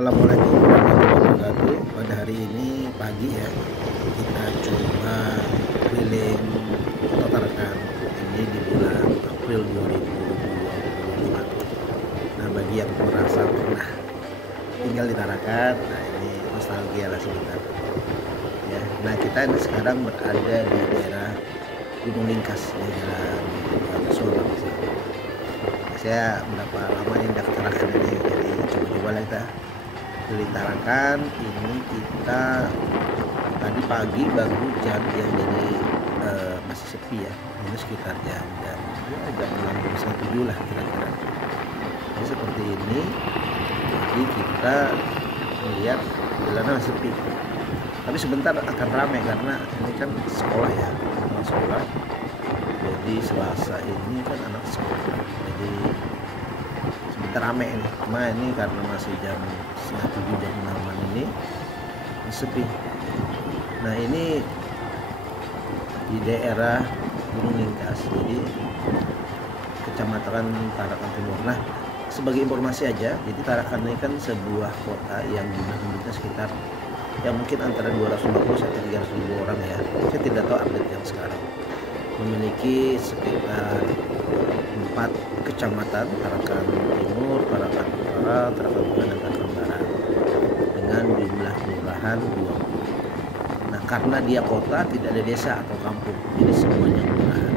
Assalamualaikum warahmatullahi wabarakatuh. Pada hari ini pagi ya, kita coba keliling Kota Tarakan. Ini di bulan April 2024. Nah, bagi yang merasa pernah tinggal di Tarakan, nah ini nostalgia lah sebentar. Ya, nah kita ini sekarang berada di daerah Gunung Lingkas, ya, Jalan Solo. Saya berapa lama ini udah ke Tarakan ini, jadi coba-coba lah kita keliling Tarakan. Ini kita tadi pagi baru jam yang jadi masih sepi ya, ini sekitar jam ya, agak 6:30 lah kira-kira. Jadi seperti ini, jadi kita melihat jalanan masih sepi, tapi sebentar akan ramai karena ini kan sekolah ya, anak sekolah. Jadi Selasa ini kan anak sekolah, jadi sebentar ramai ini. Cuma ini karena masih jam 6:30, jam 6-an ini sepi. Nah, ini di daerah Gunung Lingkas, jadi Kecamatan Tarakan Timur. Nah, sebagai informasi aja, jadi Tarakan ini kan sebuah kota yang jumlah penduduknya sekitar ya mungkin antara 250 sampai 300 ribu orang ya. Saya tidak tahu update yang sekarang. Memiliki sekitar 4 kecamatan: Tarakan Timur, Tarakan Utara, Tarakan Tengah, dan Tarakan Barat, dengan jumlah kelurahan 20. Nah, karena dia kota, tidak ada desa atau kampung, jadi semuanya kelurahan.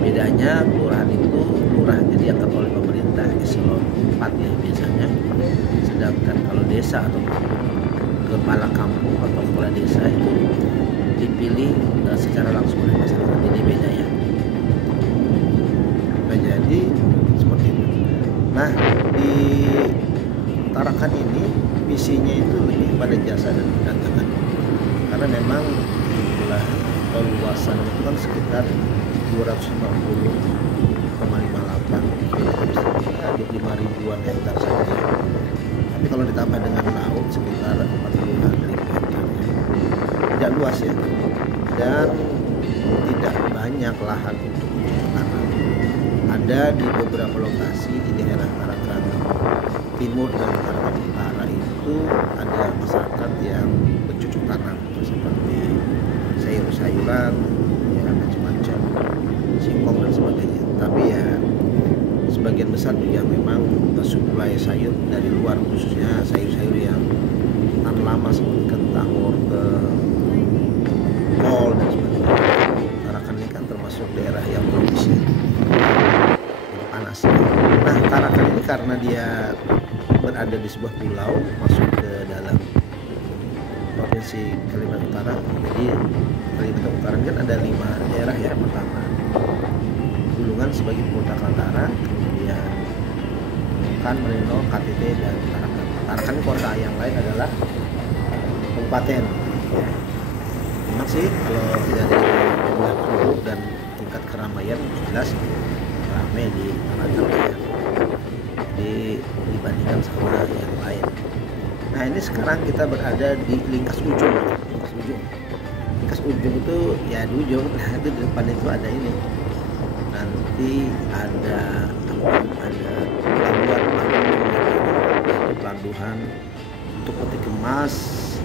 Bedanya kelurahan itu lurahnya diangkat oleh pemerintah eselon 4 ya biasanya, sedangkan kalau desa atau kampung, kepala kampung atau kepala desa itu dipilih secara langsung oleh masyarakat. Jadi beda ya. Nah, jadi seperti itu. Nah, di Tarakan ini visinya itu lebih pada jasa dan perdagangan, karena memang jumlah atau luasan itu kan sekitar 250,58 25 ribuan hektar saja. Tapi kalau ditambah dengan laut sekitar 40-an ribu hektar, tidak luas ya, dan tidak banyak lahan untuk tanam. Ada di beberapa lokasi di daerah Tarakan Timur dan Tarakan Utara itu ada masyarakat yang bercocok tanam seperti sayur-sayuran ya, macam-macam, singkong dan sebagainya. Tapi ya sebagian besar juga memang suplai sayur dari luar, khususnya sayur-sayur yang tahan lama seperti kentang, wortel, kol dan sebagainya. Tarakan ini kan termasuk daerah yang tropis ya, panas. Nah, Tarakan ini karena dia berada di sebuah pulau masuk ke dalam provinsi Kalimantan Utara. Jadi Kalimantan Utara kan ada 5 daerah ya. Pertama Bulungan sebagai kota Kaltara, kemudian Nunukan, Merino, KTT, dan Tarakan. Tarakan kota yang lain adalah kabupaten. Memang sih kalau dari jumlah penduduk dan tingkat keramaian jelas ramai di Tarakan ya, jadi dibandingkan sama yang lain. Nah, ini sekarang kita berada di Lingkas Ujung. Lingkas Ujung itu ya di ujung, nah itu di depan itu ada ini. Nanti ada pelabuhan untuk peti kemas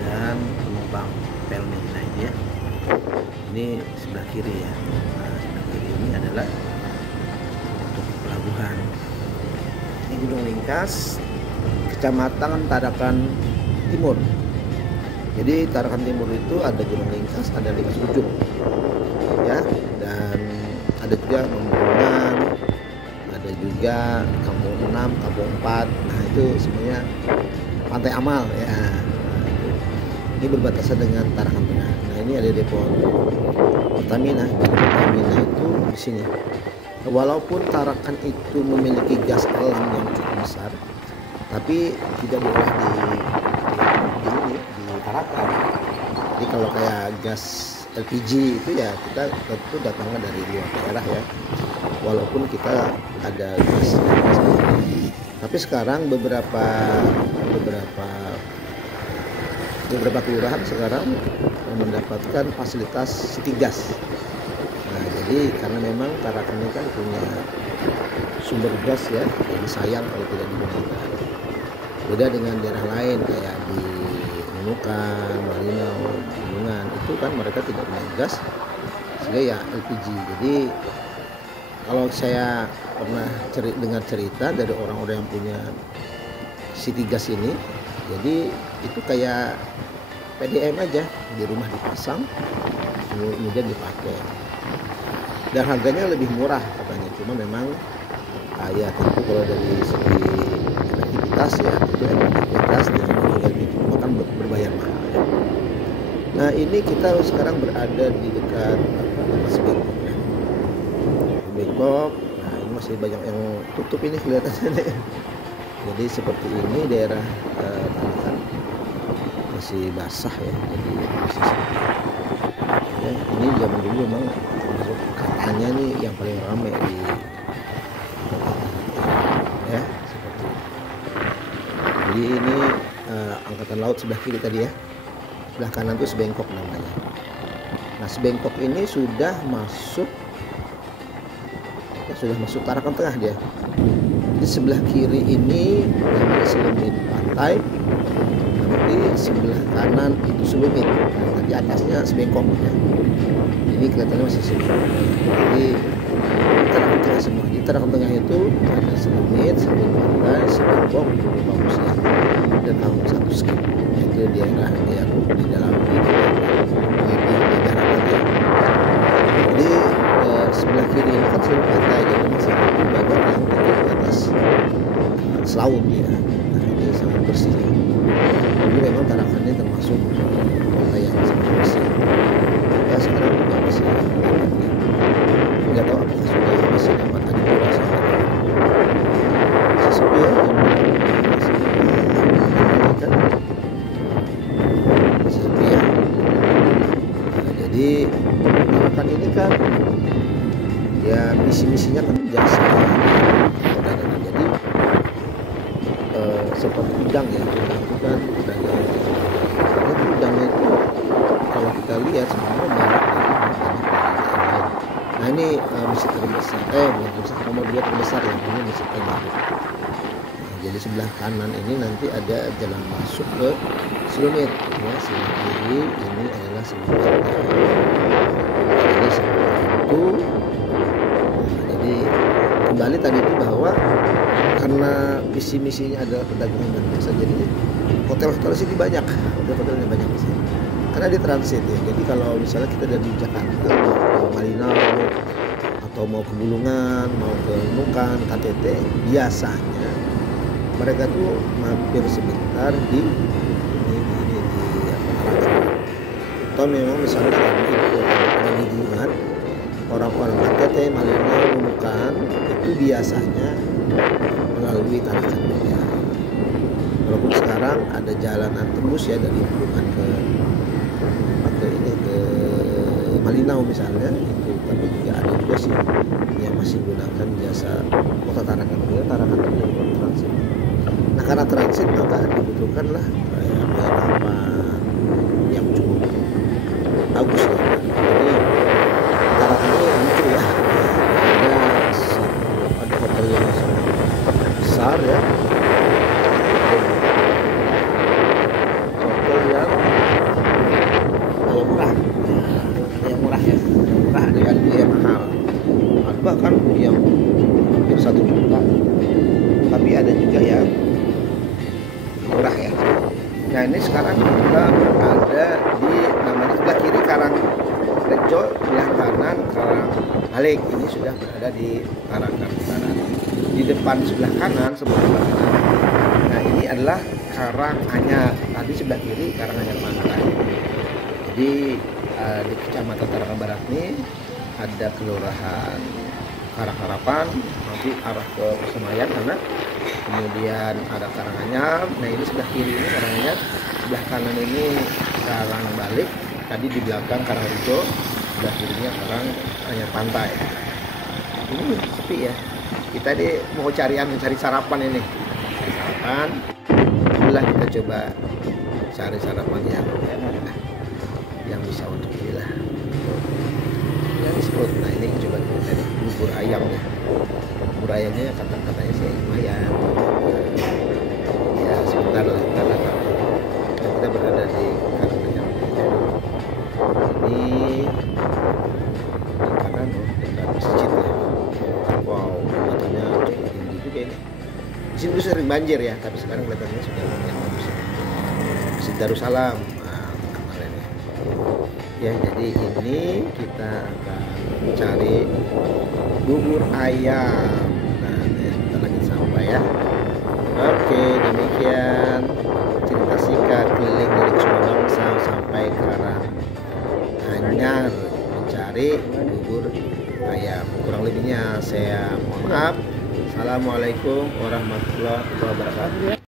dan penumpang pelni. Nah, ini ya. Ini sebelah kiri ya. Nah, sebelah kiri ini adalah untuk pelabuhan. Ini Gunung Lingkas, Kecamatan Tarakan Timur. Jadi Tarakan Timur itu ada Gunung Lingkas, ada Lingkas Ujung ya, dan ada juga Bulungan, ada juga Kampung 6, Kampung 4. Nah, itu semuanya Pantai Amal ya. Nah, ini berbatasan dengan Tarakan Tengah. Nah, ini ada depo Pertamina. Pertamina itu di sini. Walaupun Tarakan itu memiliki gas alam yang cukup besar, tapi tidak diolah di Tarakan. Jadi kalau kayak gas LPG itu ya kita tentu datangnya dari luar daerah ya, walaupun kita ada gas. Tapi sekarang beberapa kelurahan sekarang mendapatkan fasilitas city gas. Nah, jadi karena memang Tarakan ini kan punya sumber gas ya, jadi sayang kalau tidak digunakan. Beda dengan daerah lain kayak di Nunukan, Malinau, Bulungan, itu kan mereka tidak punya gas, sehingga ya LPG. Jadi kalau saya pernah dengar cerita dari orang-orang yang punya city gas ini, jadi itu kayak PDM aja, di rumah dipasang kemudian dipakai, dan harganya lebih murah katanya. Cuma memang ya tentu kalau dari segi efektivitas ya, tentu efektivitas dengan LPG akan berbayar mahal ya. Nah ini kita sekarang berada di dekat Mas Bengkok ya. Bengkok, nah ini masih banyak yang tutup ini kelihatannya nih. Jadi seperti ini daerah Tarakan masih basah ya, jadi masih sepi. Ya, ini zaman dulu memang termasuk katanya nih yang paling ramai di ya, seperti ini. Jadi ini angkatan laut sebelah kiri tadi ya, sebelah kanan tuh Sebengkok namanya. Nah Sebengkok ini sudah masuk Tarakan Tengah dia. Di sebelah kiri ini namanya Selumit Pantai, nanti sebelah kanan itu Selumit, nanti atasnya Sebengkok ya. Ini kelihatannya masih Sebengkok. Jadi Tarakan Tengah semua. Di Tarakan Tengah itu ada Selumit Pantai, Sebengkok, Bagus ya, dan Kampung Satu Skip. Itu daerah yang di dalam daerah ya. Jadi sebelah kiri ini kan Selumit Pantai, jadi masih banyak yang tinggal di atas selaut ya. Nah ini sangat bersih ya. Jadi memang Tarakan ini termasuk kota yang sangat bersih ya. Sekarang juga masih nggak tahu apakah sudah masih dapat tadi masih sepi ya, masih sepi ya. Nah, jadi Tarakan ini kan ya misinya kan jasa perdagangan. Jadi seperti udang ya, udang itu kan perdagangan. Jadi udangnya itu kalau kita lihat sebenarnya banyak lain. Nah ini masjid terbesar, bukan terbesar, nomor 2 terbesar ya, ini Masjid Tengah. Nah, jadi sebelah kanan ini nanti ada jalan masuk ke Selumit ya, sebelah kiri ini adalah Selumit. Jadi seperti itu. Jadi kembali tadi itu bahwa karena visi misinya adalah perdagangan dan jasa, jadi hotel-hotel sini banyak, hotel-hotelnya banyak di sini. Karena di transit ya. Jadi kalau misalnya kita dari Jakarta mau ke Malinau atau mau ke Bulungan, mau ke Nunukan, KTT, biasanya mereka tuh mampir sebentar di Tarakan. Atau memang misalnya ada hubungan orang-orang KTT, Malinau, Nunukan itu biasanya melalui Tarakan ya. Walaupun sekarang ada jalanan tembus ya dari Bulungan ke Malinau misalnya itu, tapi juga ada juga sih yang masih gunakan jasa kota Tarakan. Tarakan itu dari transit. Nah karena transit maka dibutuhkanlah penginapan yang cukup bagus ya. Jadi Tarakan ini lucu ya, ada hotel yang sangat besar ya, hotel yang murah, ya, murah dengan biaya mahal, bahkan yang hampir 1 juta, tapi ada juga yang murah ya. Nah ini sekarang kita berada di namanya sebelah kiri Karangrejo, sebelah kanan Karangbalik. Ini sudah berada di Tarakan Barat. Di depan sebelah kanan nah ini adalah Karanganyar. Tadi sebelah kiri Karanganyar Pantai. Jadi di Kecamatan Tarakan Barat ini ada kelurahan Karangharapan, nanti arah ke Semayan sana, kemudian ada Karanganyar. Nah ini sebelah kiri ini Karanganyar, sebelah kanan ini Karangbalik, tadi di belakang Karangrejo, sebelah kirinya Karanganyar Pantai. Ini sepi ya. Kita mau cari sarapan ini, sarapan. Alhamdulillah kita coba cari sarapan yang bisa untuk inilah yang disebut. Nah ini coba kita cari bubur ayam ya. Bubur ayamnya katanya sih lumayan ya, nggak datang. Kita berada di Karanganyar. Ini di kanan dekat masjid ya. Wow, jembatannya cukup tinggi juga ini. Di sini dulu sering banjir ya, tapi sekarang kelihatannya sudah lumayan bagus. Masjid Darussalam, nah, kemarin ya. Ya, jadi ini kita akan mencari bubur ayam. Nah, kita lagi sampai ya. Oke, demikian cerita singkat keliling dari Kusuma Bangsa sampai Karanganyar mencari bubur ayam. Kurang lebihnya saya mohon maaf. Assalamualaikum warahmatullahi wabarakatuh.